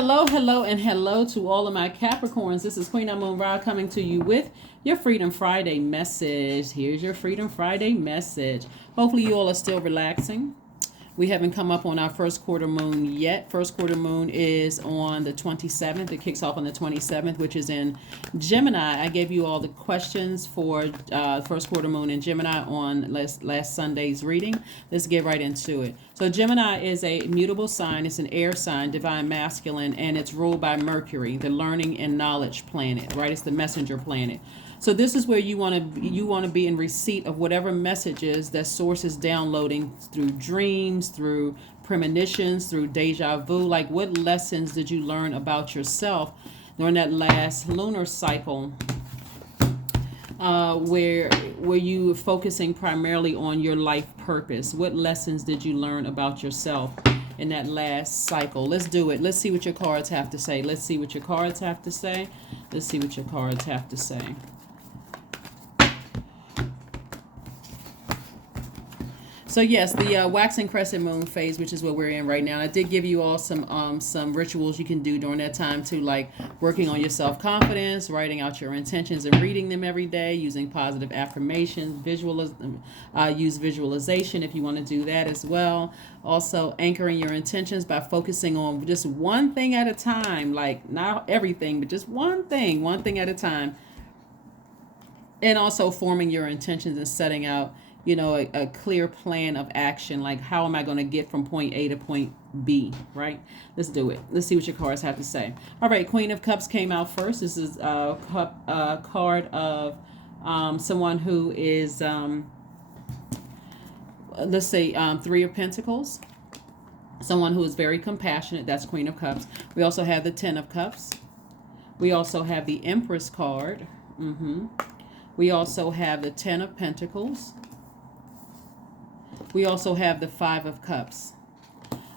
Hello, hello, and hello to all of my Capricorns. This is Queen Amun Ra coming to you with your Freedom Friday message. Here's your Freedom Friday message. Hopefully you all are still relaxing. We haven't come up on our first quarter moon yet. First quarter moon is on the 27th. It kicks off on the 27th, which is in Gemini. I gave you all the questions for first quarter moon in Gemini on last Sunday's reading. Let's get right into it. So Gemini is a mutable sign. It's an air sign, divine masculine, and it's ruled by Mercury, the learning and knowledge planet, right? It's the messenger planet. So this is where you want to be in receipt of whatever messages that source is downloading through dreams, through premonitions, through deja vu. Like, what lessons did you learn about yourself during that last lunar cycle, where you were focusing primarily on your life purpose? What lessons did you learn about yourself in that last cycle? Let's do it. Let's see what your cards have to say. Let's see what your cards have to say. Let's see what your cards have to say. So yes, the waxing crescent moon phase, which is what we're in right now. I did give you all some rituals you can do during that time too, like working on your self-confidence, writing out your intentions and reading them every day, using positive affirmations, use visualization if you want to do that as well. Also anchoring your intentions by focusing on just one thing at a time, like not everything, but just one thing at a time. And also forming your intentions and setting out a clear plan of action, like how am I going to get from point A to point B, right? Let's do it. Let's see what your cards have to say. All right, Queen of Cups came out first. This is a card of someone who is, let's say, Three of Pentacles. Someone who is very compassionate. That's Queen of Cups. We also have the Ten of Cups. We also have the Empress card. We also have the Ten of Pentacles. We also have the Five of Cups.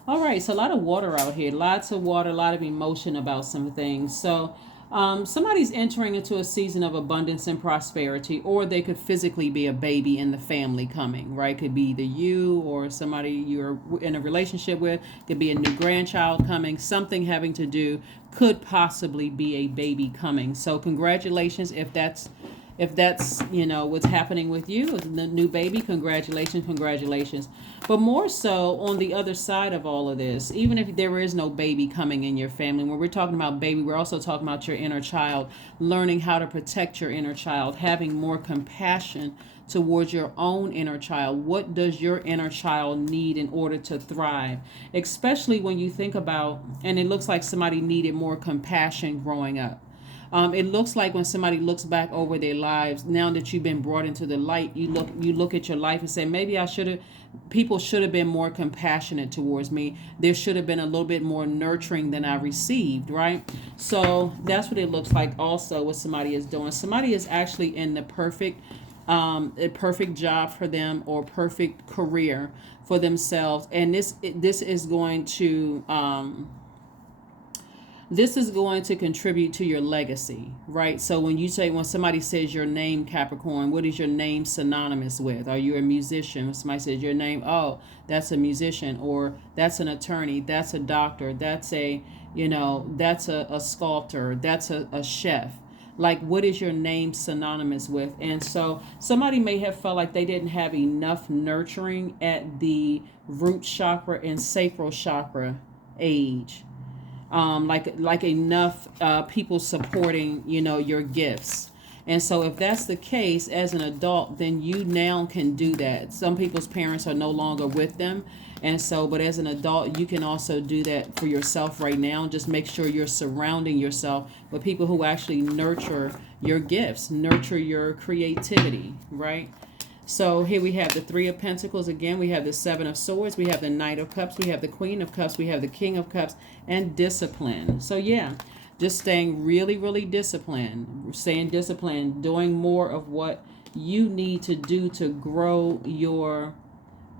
All right, so a lot of water out here. Lots of water, a lot of emotion about some things. So somebody's entering into a season of abundance and prosperity, or they could physically be a baby in the family coming, right? Could be either you or somebody you're in a relationship with. Could be a new grandchild coming. Something having to do, could possibly be a baby coming. So congratulations if that's what's happening with you, the new baby. Congratulations. But more so on the other side of all of this, even if there is no baby coming in your family, when we're talking about baby, we're also talking about your inner child, learning how to protect your inner child, having more compassion towards your own inner child. What does your inner child need in order to thrive? Especially when you think about, and it looks like somebody needed more compassion growing up. It looks like when somebody looks back over their lives, now that you've been brought into the light, you look at your life and say, maybe people should have been more compassionate towards me. There should have been a little bit more nurturing than I received, right? So that's what it looks like also what somebody is doing. Somebody is actually in the perfect job for them, or perfect career for themselves. And this is going to contribute to your legacy, right? So when somebody says your name, Capricorn, what is your name synonymous with? Are you a musician? When somebody says your name, oh, that's a musician, or that's an attorney, that's a doctor, that's a sculptor, that's a chef. Like, what is your name synonymous with? And so somebody may have felt like they didn't have enough nurturing at the root chakra and sacral chakra age. Like enough people supporting your gifts. And so if that's the case, as an adult, then you now can do that. Some people's parents are no longer with them, and so but as an adult, you can also do that for yourself right now. Just make sure you're surrounding yourself with people who actually nurture your gifts, nurture your creativity, right? So here we have the Three of Pentacles again. We have the Seven of Swords. We have the Knight of Cups. We have the Queen of Cups. We have the King of Cups, and discipline. So yeah, just staying really, really disciplined. Staying disciplined, doing more of what you need to do to grow your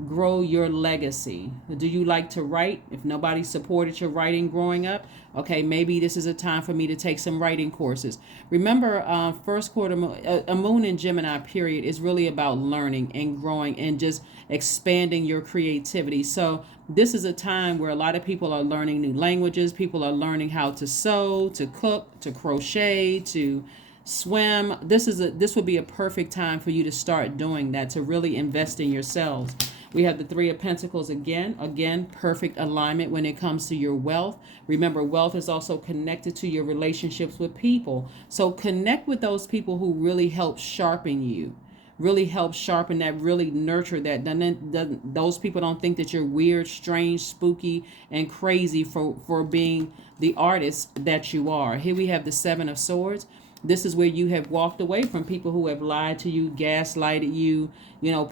grow your legacy. Do you like to write? If nobody supported your writing growing up, okay, maybe this is a time for me to take some writing courses. Remember, first quarter a moon in Gemini period is really about learning and growing and just expanding your creativity. So this is a time where a lot of people are learning new languages. People are learning how to sew, to cook, to crochet, to swim. This would be a perfect time for you to start doing that, to really invest in yourselves. We have the Three of Pentacles again, perfect alignment when it comes to your wealth. Remember, wealth is also connected to your relationships with people. So connect with those people who really help sharpen you, really help sharpen that, really nurture that. Those people don't think that you're weird, strange, spooky, and crazy for being the artist that you are. Here we have the Seven of Swords. This is where you have walked away from people who have lied to you, gaslighted you,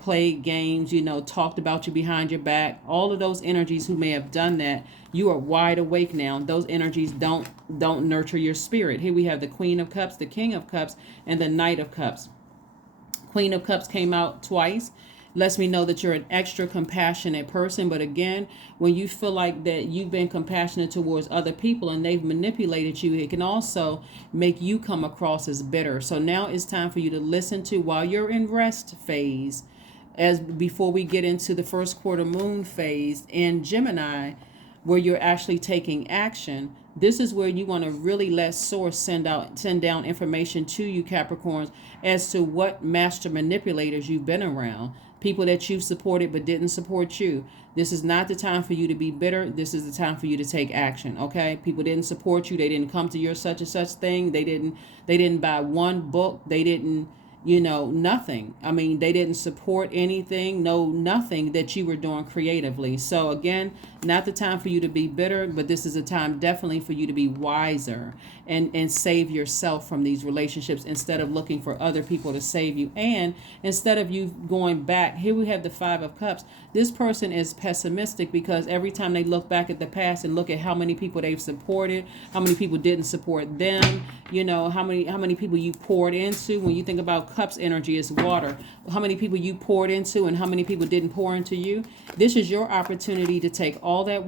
played games, talked about you behind your back. All of those energies who may have done that, you are wide awake now. Those energies don't nurture your spirit. Here we have the Queen of Cups, the King of Cups, and the Knight of Cups. Queen of Cups came out twice. Lets me know that you're an extra compassionate person. But again, when you feel like that you've been compassionate towards other people and they've manipulated you, it can also make you come across as bitter. So now it's time for you to listen to, while you're in rest phase, as before we get into the first quarter moon phase in Gemini, where you're actually taking action. This is where you want to really let source send down information to you, Capricorns, as to what master manipulators you've been around, people that you've supported but didn't support you. This is not the time for you to be bitter. This is the time for you to take action. Okay, people didn't support you. They didn't come to your such and such thing. They didn't buy one book. They didn't nothing. I mean, they didn't support anything, nothing that you were doing creatively. So again, not the time for you to be bitter, but this is a time definitely for you to be wiser and save yourself from these relationships instead of looking for other people to save you. And instead of you going back, here we have the Five of Cups. This person is pessimistic because every time they look back at the past and look at how many people they've supported, how many people didn't support them, how many people you poured into. When you think about Cups energy is water, how many people you poured into and how many people didn't pour into you. This is your opportunity to take all that,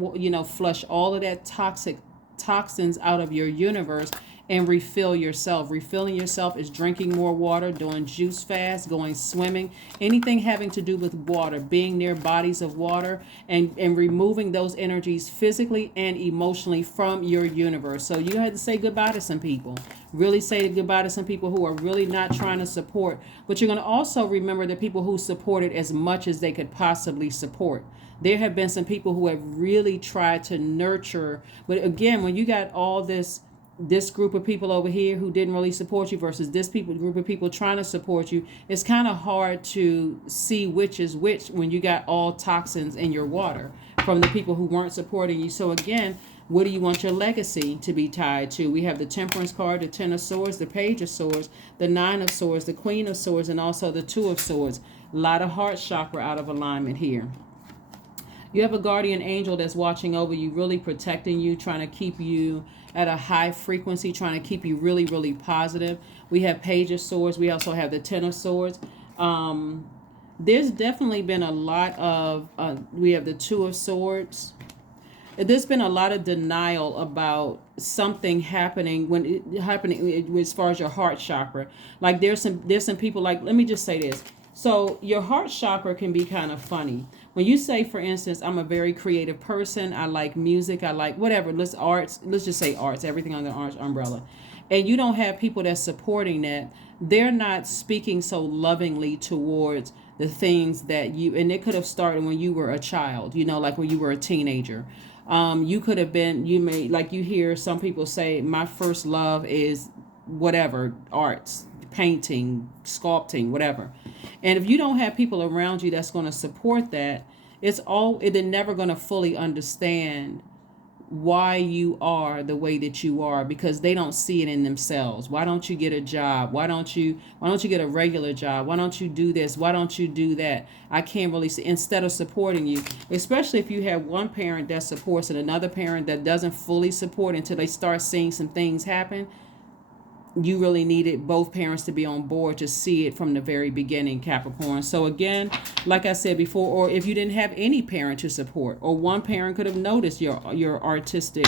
flush all of that toxins out of your universe and refill yourself. Refilling yourself is drinking more water, doing juice fast, going swimming, anything having to do with water, being near bodies of water, and removing those energies physically and emotionally from your universe. So you had to say goodbye to some people. Really say goodbye to some people who are really not trying to support. But you're going to also remember the people who supported as much as they could possibly support. There have been some people who have really tried to nurture. But again, when you got all this group of people over here who didn't really support you versus this group of people trying to support you, it's kind of hard to see which is which when you got all toxins in your water from the people who weren't supporting you. So again, what do you want your legacy to be tied to? We have the Temperance card, the Ten of Swords, the Page of Swords, the Nine of Swords, the Queen of Swords, and also the Two of Swords. A lot of heart chakra out of alignment here. You have a guardian angel that's watching over you, really protecting you, trying to keep you at a high frequency, trying to keep you really, really positive. We have Page of Swords. We also have the Ten of Swords. There's definitely been a lot of, we have the Two of Swords. There's been a lot of denial about something happening as far as your heart chakra. Like there's some people, like, let me just say this. So your heart chakra can be kind of funny. When you say, for instance, I'm a very creative person, I like music, I like whatever, let's just say arts, everything under the arts umbrella, and you don't have people that's supporting that, they're not speaking so lovingly towards the things that you, and it could have started when you were a child, like when you were a teenager. You could have been, like you hear some people say, my first love is whatever, arts, painting, sculpting, whatever. And if you don't have people around you that's going to support that, they're never going to fully understand why you are the way that you are, because they don't see it in themselves. Why don't you get a job? Why don't you get a regular job? Why don't you do this? Why don't you do that? I can't really see, instead of supporting you, especially if you have one parent that supports and another parent that doesn't fully support until they start seeing some things happen. you really needed both parents to be on board to see it from the very beginning, Capricorn. So again, like I said before, or if you didn't have any parent to support, or one parent could have noticed your artistic,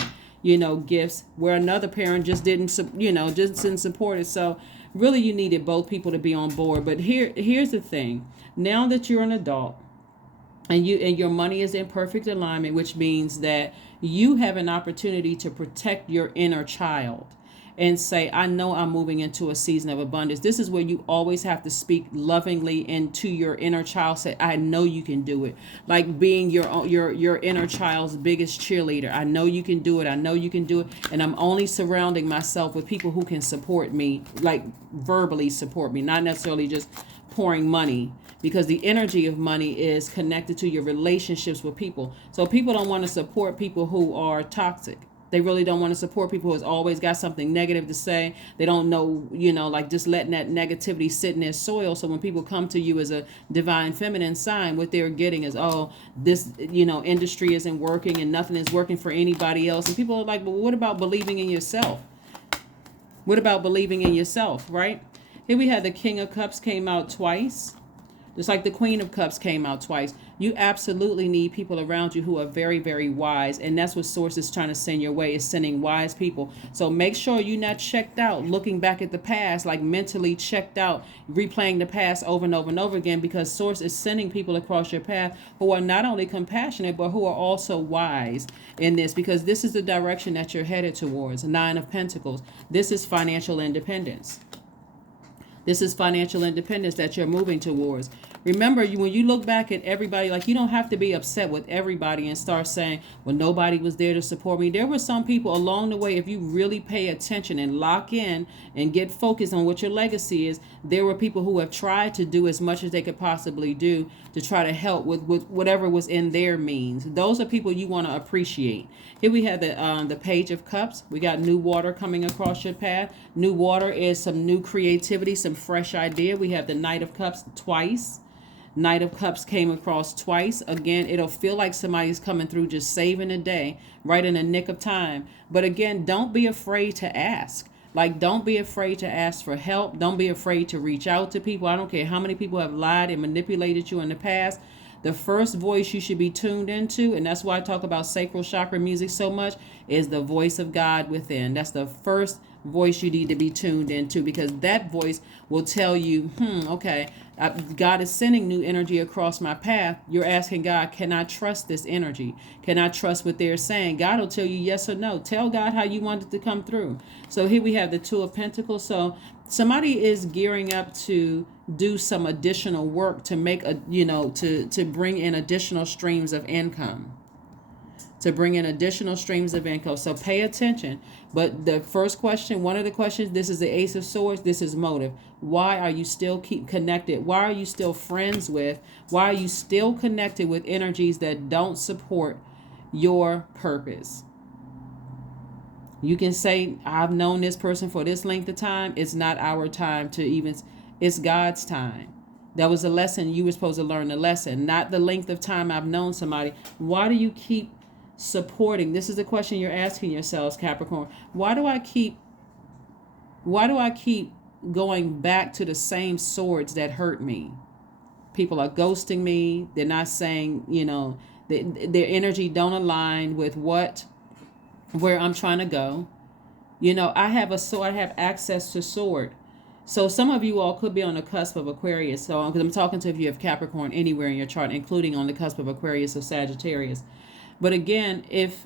gifts, where another parent just didn't support it. So really, you needed both people to be on board. But here's the thing: now that you're an adult, and your money is in perfect alignment, which means that you have an opportunity to protect your inner child and say, I know I'm moving into a season of abundance. This is where you always have to speak lovingly into your inner child. Say, I know you can do it. Like being your inner child's biggest cheerleader. I know you can do it. I know you can do it. And I'm only surrounding myself with people who can support me, like verbally support me, not necessarily just pouring money, because the energy of money is connected to your relationships with people. So people don't want to support people who are toxic. They really don't want to support people who has always got something negative to say. They don't know, like just letting that negativity sit in their soil. So when people come to you as a divine feminine sign, what they're getting is, oh, this, industry isn't working and nothing is working for anybody else. And people are like, but what about believing in yourself? What about believing in yourself, right? Here we had the King of Cups came out twice. Just like the Queen of Cups came out twice. You absolutely need people around you who are very, very wise. And that's what Source is trying to send your way, is sending wise people. So make sure you're not checked out, looking back at the past, like mentally checked out, replaying the past over and over and over again, because Source is sending people across your path who are not only compassionate, but who are also wise in this, because this is the direction that you're headed towards. 9 of Pentacles. This is financial independence. This is financial independence that you're moving towards. Remember, when you look back at everybody, like, you don't have to be upset with everybody and start saying, well, nobody was there to support me. There were some people along the way, if you really pay attention and lock in and get focused on what your legacy is, there were people who have tried to do as much as they could possibly do to try to help with whatever was in their means. Those are people you want to appreciate. Here we have the Page of Cups. We got new water coming across your path. New water is some new creativity, some fresh idea. We have the Knight of Cups twice. Knight of Cups came across twice. Again, it'll feel like somebody's coming through just saving a day, right in the nick of time. But again, don't be afraid to ask. Like, don't be afraid to ask for help. Don't be afraid to reach out to people. I don't care how many people have lied and manipulated you in the past. The first voice you should be tuned into, and that's why I talk about sacral chakra music so much, is the voice of God within. That's the first voice you need to be tuned into, because that voice will tell you, okay, God is sending new energy across my path. You're asking God, can I trust this energy? Can I trust what they're saying? God will tell you yes or no. Tell God how you want it to come through. So here we have the Two of Pentacles. So somebody is gearing up to do some additional work to make to bring in additional streams of income. So pay attention. But the first question, one of the questions, this is the Ace of Swords. This is motive. Why are you still keep connected? Why are you still friends with? Why are you still connected with energies that don't support your purpose? You can say, I've known this person for this length of time. It's not our time to even, it's God's time. That was a lesson. You were supposed to learn the lesson, not the length of time I've known somebody. Why do you keep supporting? This is the question you're asking yourselves, Capricorn. Why do I keep going back to the same swords that hurt me? People are ghosting me. They're not saying, their energy don't align with where I'm trying to go. I have a sword. I have access to sword. So some of you all could be on the cusp of Aquarius. So because I'm talking to if you have Capricorn anywhere in your chart, including on the cusp of Aquarius or Sagittarius. But again, if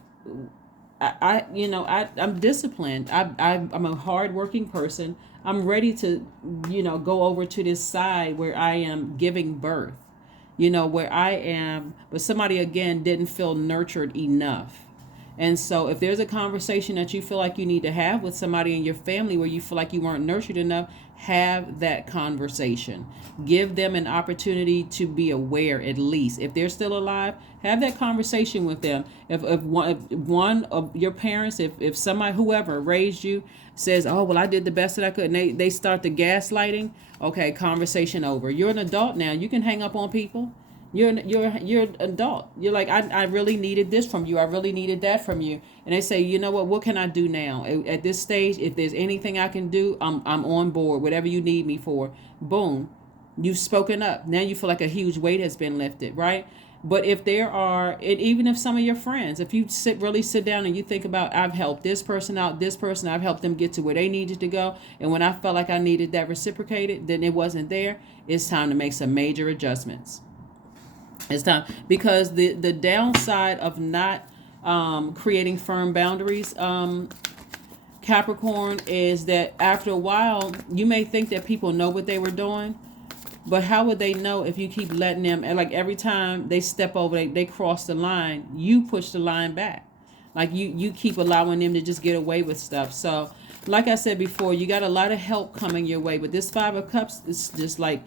I'm disciplined, I'm a hardworking person. I'm ready to, go over to this side where I am giving birth, where I am, but somebody again didn't feel nurtured enough. And so if there's a conversation that you feel like you need to have with somebody in your family where you feel like you weren't nurtured enough, have that conversation. Give them an opportunity to be aware, at least. If they're still alive, have that conversation with them. If one of your parents, if somebody, whoever raised you, says, oh, well, I did the best that I could, and they start the gaslighting, okay, conversation over. You're an adult now. You can hang up on people. You're an adult. You're like, I really needed this from you. I really needed that from you. And they say, you know what can I do now? At this stage, if there's anything I can do, I'm on board. Whatever you need me for. Boom. You've spoken up. Now you feel like a huge weight has been lifted, right? But if there are, and even if some of your friends, if you really sit down and you think about, I've helped this person out, this person, I've helped them get to where they needed to go. And when I felt like I needed that reciprocated, then it wasn't there. It's time to make some major adjustments. It's time, because the downside of not creating firm boundaries, Capricorn, is that after a while, you may think that people know what they were doing. But how would they know if you keep letting them, and like every time they step over, they cross the line, you push the line back. Like you keep allowing them to just get away with stuff. So like I said before, you got a lot of help coming your way. But this Five of Cups is just like,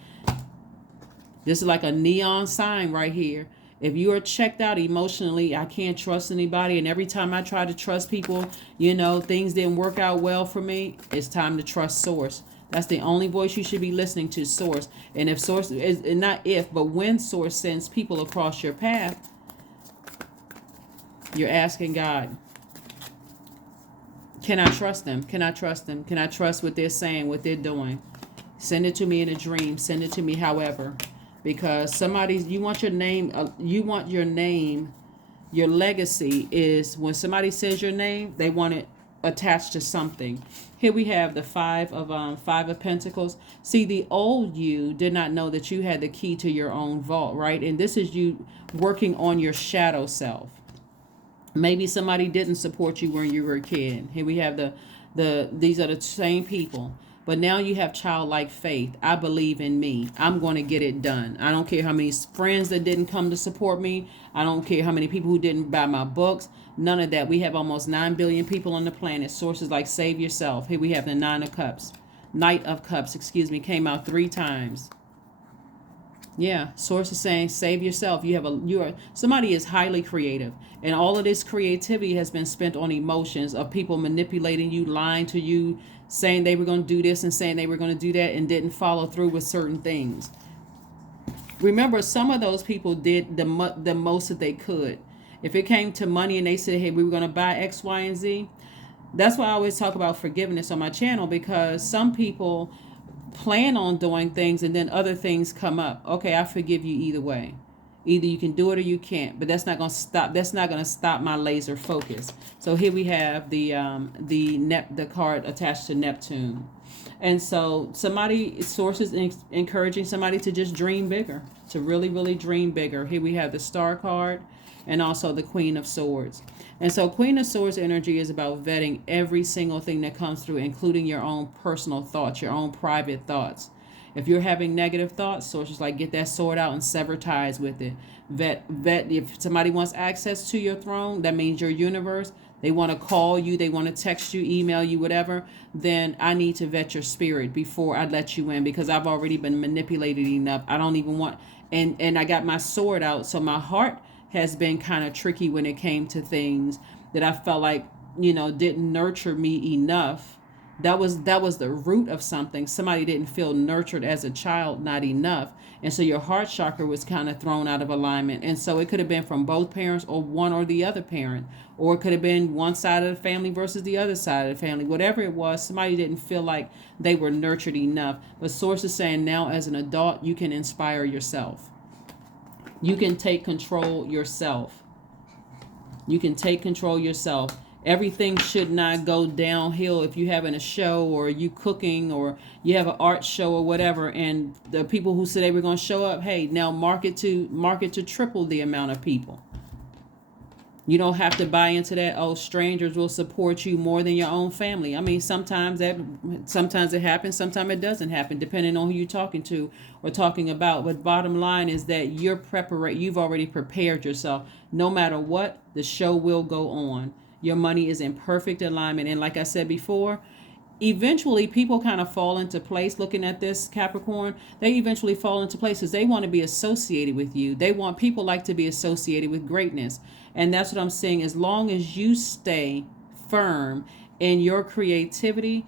this is like a neon sign right here. If you are checked out emotionally, I can't trust anybody. And every time I try to trust people, things didn't work out well for me. It's time to trust Source. That's the only voice you should be listening to, Source. And if Source is, and not if, but when Source sends people across your path, you're asking God, can I trust them? Can I trust them? Can I trust what they're saying, what they're doing? Send it to me in a dream. Send it to me however. Because you want your name, your legacy is, when somebody says your name, they want it attached to something. Here we have the Five of Pentacles. See, the old you did not know that you had the key to your own vault, right? And this is you working on your shadow self. Maybe somebody didn't support you when you were a kid. Here we have these are the same people. But now you have childlike faith. I believe in me. I'm going to get it done. I don't care how many friends that didn't come to support me. I don't care how many people who didn't buy my books. None of that. We have almost 9 billion people on the planet. Sources like Save Yourself. Here we have the Knight of Cups, came out 3 times. Yeah, Source is saying save yourself. Somebody is highly creative, and all of this creativity has been spent on emotions of people manipulating you, lying to you, saying they were going to do this and saying they were going to do that and didn't follow through with certain things. Remember, some of those people did the most that they could. If it came to money and they said, hey, we were going to buy X, Y, and Z. That's why I always talk about forgiveness on my channel, because some people plan on doing things and then other things come up. Okay, I forgive you either way. Either you can do it or you can't, but that's not going to stop my laser focus. So here we have the card attached to Neptune. And so Sources encouraging somebody to just dream bigger, to really, really dream bigger. Here we have the Star card and also the Queen of Swords. And so Queen of Swords energy is about vetting every single thing that comes through, including your own personal thoughts, your own private thoughts. If you're having negative thoughts, Sources like, get that sword out and sever ties with it. Vet. If somebody wants access to your throne, that means your universe. They want to call you, they want to text you, email you, whatever. Then I need to vet your spirit before I let you in, because I've already been manipulated enough. I don't even want, and I got my sword out. So my heart has been kind of tricky when it came to things that I felt like, didn't nurture me enough. That was the root of something. Somebody didn't feel nurtured as a child, not enough. And so your heart chakra was kind of thrown out of alignment. And so it could have been from both parents, or one or the other parent, or it could have been one side of the family versus the other side of the family. Whatever it was, somebody didn't feel like they were nurtured enough. But Source is saying now, as an adult, you can inspire yourself. You can take control yourself. You can take control yourself. Everything should not go downhill if you're having a show, or you cooking, or you have an art show or whatever, and the people who said they were going to show up, hey, now market to triple the amount of people. You don't have to buy into that, oh, strangers will support you more than your own family. I mean, sometimes it happens, sometimes it doesn't happen, depending on who you're talking to or talking about. But bottom line is that you've already prepared yourself. No matter what, the show will go on. Your money is in perfect alignment. And like I said before, eventually people kind of fall into place. Looking at this, Capricorn, they eventually fall into place because they want to be associated with you. People like to be associated with greatness. And that's what I'm saying. As long as you stay firm in your creativity,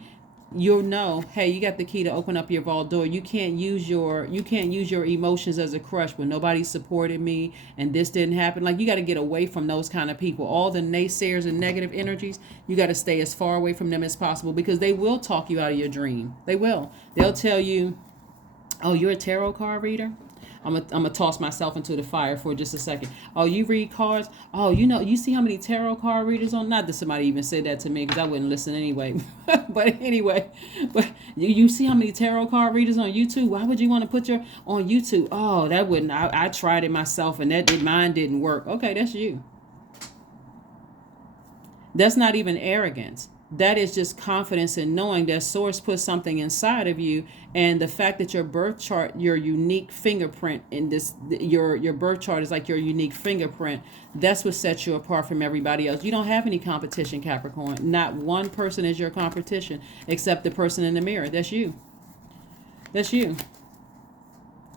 you'll know, hey, you got the key to open up your vault door. You can't use your emotions as a crutch when nobody supported me and this didn't happen. Like, you got to get away from those kind of people. All the naysayers and negative energies, you got to stay as far away from them as possible, because they will talk you out of your dream. They will. They'll tell you, oh, you're a tarot card reader? I'm gonna toss myself into the fire for just a second. Oh, you read cards? Oh, you see how many tarot card readers on? Not that somebody even said that to me, because I wouldn't listen anyway. But anyway, but you see how many tarot card readers on YouTube? Why would you want to put your on YouTube? Oh, that wouldn't. I tried it myself, and mine didn't work. Okay, that's you. That's not even arrogance. That is just confidence in knowing that source put something inside of you, and the fact that your birth chart, your unique fingerprint in this, your birth chart is like your unique fingerprint. That's what sets you apart from everybody else. You don't have any competition, Capricorn. Not one person is your competition except the person in the mirror. That's you. That's you.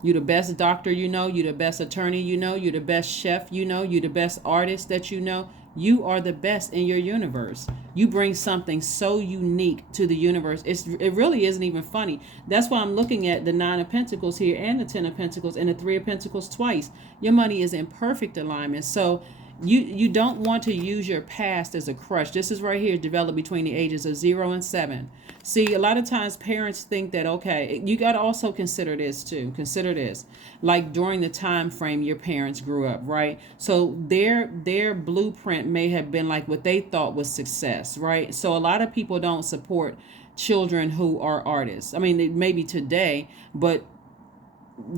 You the best doctor you know, you the best attorney you know, you the best chef you know, you the best artist that you know. You are the best in your universe. You bring something so unique to the universe. It really isn't even funny. That's why I'm looking at the 9 of Pentacles here and the 10 of Pentacles and the 3 of Pentacles twice. Your money is in perfect alignment. So you don't want to use your past as a crutch. This is right here, developed between the ages of 0 and 7. See, a lot of times parents think that, okay, you got to also consider this too. Consider this. Like during the time frame your parents grew up, right? So their blueprint may have been like what they thought was success, right? So a lot of people don't support children who are artists. I mean, maybe today, but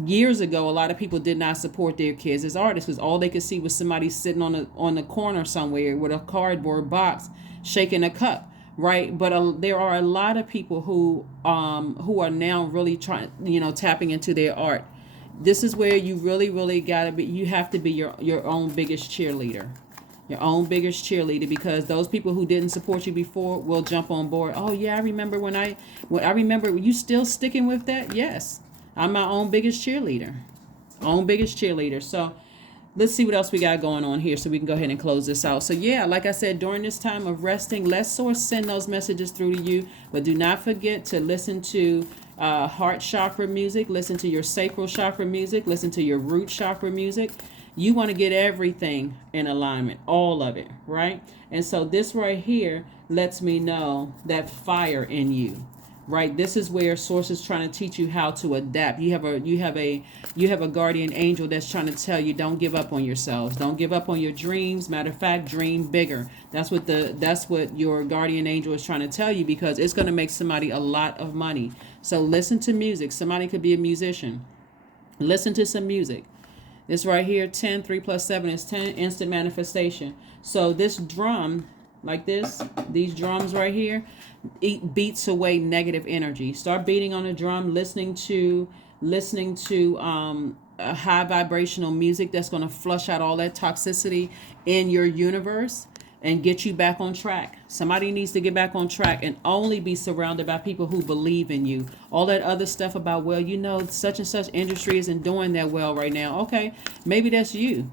years ago, a lot of people did not support their kids as artists, because all they could see was somebody sitting on the corner somewhere with a cardboard box shaking a cup, right? But there are a lot of people who are now really trying, tapping into their art. This is where you really gotta be. You have to be your own biggest cheerleader. Your own biggest cheerleader, because those people who didn't support you before will jump on board. Oh yeah, I remember when I remember. You still sticking with that? Yes. I'm my own biggest cheerleader. So let's see what else we got going on here so we can go ahead and close this out. So yeah, like I said, during this time of resting, let source send those messages through to you. But do not forget to listen to heart chakra music, listen to your sacral chakra music, listen to your root chakra music. You want to get everything in alignment, all of it, right? And so this right here lets me know that fire in you. Right, this is where source is trying to teach you how to adapt. You have a guardian angel that's trying to tell you, don't give up on yourselves. Don't give up on your dreams. Matter of fact, dream bigger. That's what your guardian angel is trying to tell you, because it's going to make somebody a lot of money. So listen to music. Somebody could be a musician. Listen to some music. This right here, 10, 3 plus 7 is 10, instant manifestation. So this drum, like this, these drums right here, it beats away negative energy. Start beating on a drum, listening to a high vibrational music that's going to flush out all that toxicity in your universe and get you back on track. Somebody needs to get back on track and only be surrounded by people who believe in you. All that other stuff about, well, such and such industry isn't doing that well right now. Okay, maybe that's you.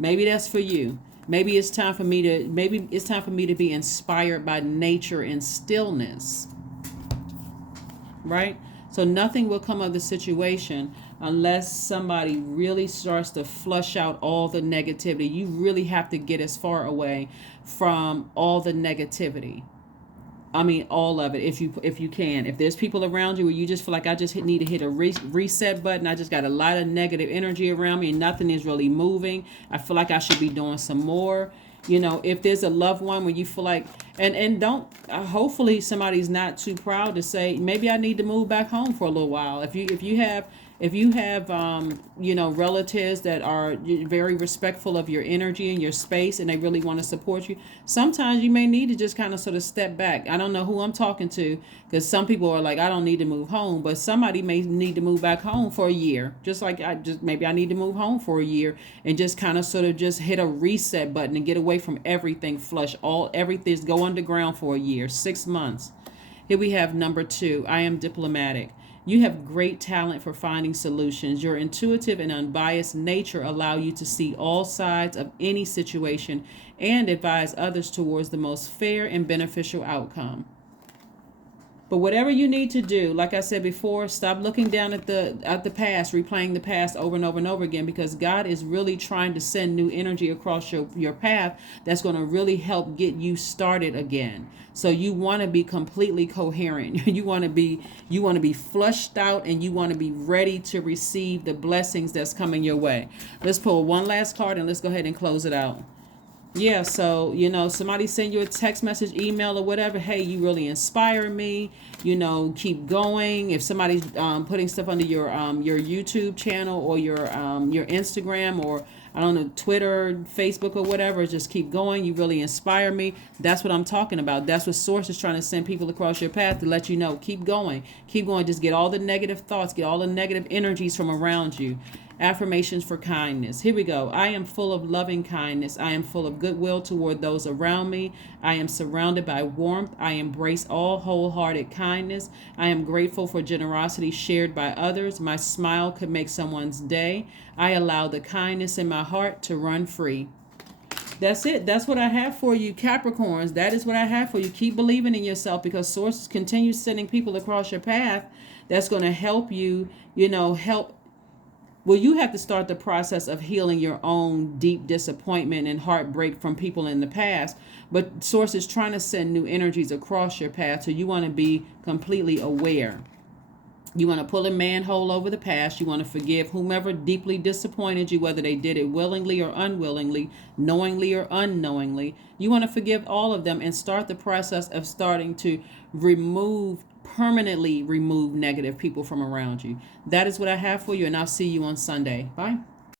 Maybe that's for you. Maybe it's time for me to be inspired by nature and stillness. Right? So nothing will come of the situation unless somebody really starts to flush out all the negativity. You really have to get as far away from all the negativity. I mean, all of it, if you can. If there's people around you where you just feel like I just need to hit a reset button, I just got a lot of negative energy around me and nothing is really moving, I feel like I should be doing some more. If there's a loved one where you feel like, and don't, hopefully somebody's not too proud to say, maybe I need to move back home for a little while. If you have relatives that are very respectful of your energy and your space and they really want to support you, sometimes you may need to just kind of sort of step back. I don't know who I'm talking to, because some people are like, I don't need to move home, but somebody may need to move back home for a year. Just like maybe I need to move home for a year and just kind of sort of just hit a reset button and get away from everything, flush everything, go underground for a year, 6 months. Here we have number 2. I am diplomatic. You have great talent for finding solutions. Your intuitive and unbiased nature allow you to see all sides of any situation and advise others towards the most fair and beneficial outcome. But whatever you need to do, like I said before, stop looking down at the past, replaying the past over and over and over again, because God is really trying to send new energy across your path that's going to really help get you started again. So you want to be completely coherent. You want to be flushed out, and you want to be ready to receive the blessings that's coming your way. Let's pull one last card and let's go ahead and close it out. Yeah, so, somebody send you a text message, email, or whatever. Hey, you really inspire me. Keep going. If somebody's putting stuff under your YouTube channel, or your Instagram, or I don't know, Twitter, Facebook, or whatever, just keep going. You really inspire me. That's what I'm talking about. That's what Source is trying to send people across your path, to let you know. Keep going. Keep going. Just get all the negative thoughts, get all the negative energies from around you. Affirmations for kindness. Here we go. I am full of loving kindness. I am full of goodwill toward those around me. I am surrounded by warmth. I embrace all wholehearted kindness. I am grateful for generosity shared by others. My smile could make someone's day. I allow the kindness in my heart to run free. That's it. That's what I have for you, Capricorns. That is what I have for you. Keep believing in yourself, because sources continue sending people across your path that's going to help you, help. Well, you have to start the process of healing your own deep disappointment and heartbreak from people in the past. But Source is trying to send new energies across your path. So you want to be completely aware. You want to pull a manhole over the past. You want to forgive whomever deeply disappointed you, whether they did it willingly or unwillingly, knowingly or unknowingly. You want to forgive all of them and start the process of starting to permanently remove negative people from around you. That is what I have for you, and I'll see you on Sunday. Bye.